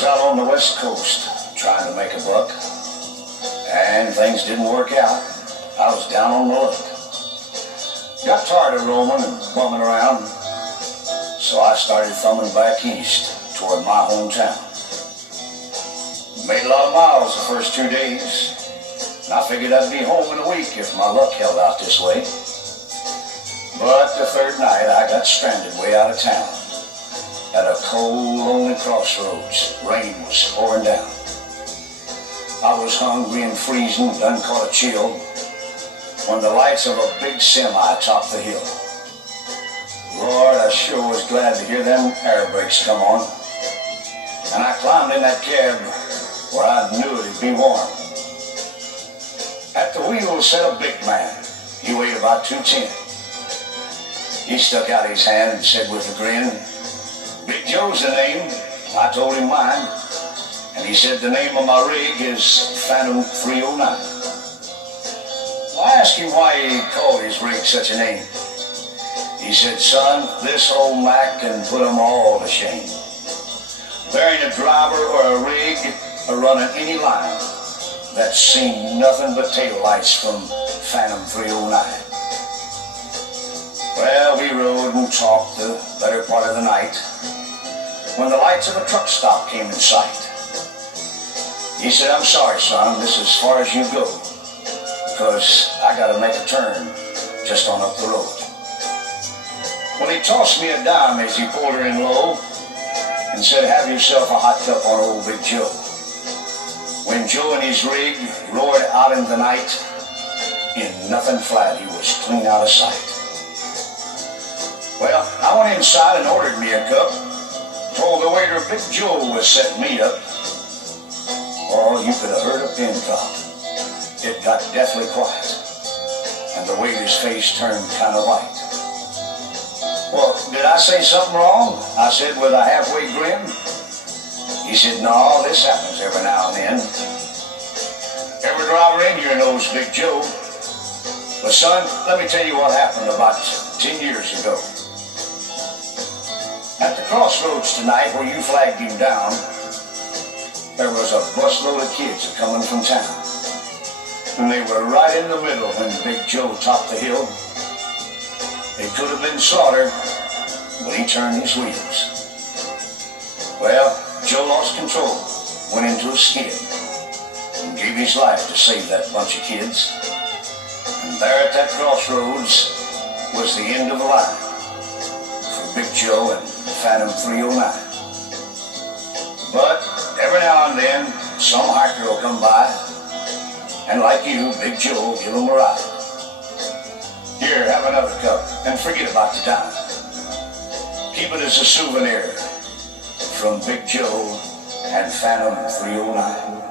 was out on the West Coast trying to make a buck, and things didn't work out. I was down on the luck. Got tired of roaming and bumming around, so I started thumbing back east toward my hometown. Made a lot of miles the first 2 days, and I figured I'd be home in a week if my luck held out this way. But the third night I got stranded way out of town at a cold, lonely crossroads. Rain was pouring down. I was hungry and freezing, done caught a chill, when the lights of a big semi topped the hill. Lord, I sure was glad to hear them air brakes come on, and I climbed in that cab where I knew it'd be warm. At the wheel sat a big man. He weighed about 210. He stuck out his hand and said with a grin, "Big Joe's the name." I told him mine, and he said the name of my rig is Phatom 309. I asked him why he called his rig such a name. He said, "Son, this old Mac can put 'em all to shame. There ain't a driver or a rig or running any line that's seen nothing but taillights from Phatom 309. Well, we rode and talked the better part of the night when the lights of a truck stop came in sight. He said, "I'm sorry, son, this is as far as you go, because I gotta make a turn just on up the road." Well, he tossed me a dime as he pulled her in low and said, "Have yourself a hot cup on old Big Joe." When Joe and his rig roared out in the night, in nothing flat, he was clean out of sight. Well, I went inside and ordered me a cup, told the waiter Big Joe was setting me up. Oh, you could have heard a pin drop. It got deathly quiet, and the waiter's face turned kind of white. "Well, did I say something wrong?" I said with a halfway grin. He said, "No, this happens every now and then. Every driver in here knows Big Joe. But son, let me tell you what happened about 10 years ago. At the crossroads tonight where you flagged him down, there was a busload of kids coming from town. And they were right in the middle when Big Joe topped the hill. They could have been slaughtered, but he turned his wheels. Well, Joe lost control, went into a skid, and gave his life to save that bunch of kids. And there at that crossroads was the end of the line for Big Joe and Phatom 309. But every now and then, some hiker will come by, and like you, Big Joe will give him a ride. Here, have another cup, and forget about the dime. Keep it as a souvenir from Big Joe and Phatom 309.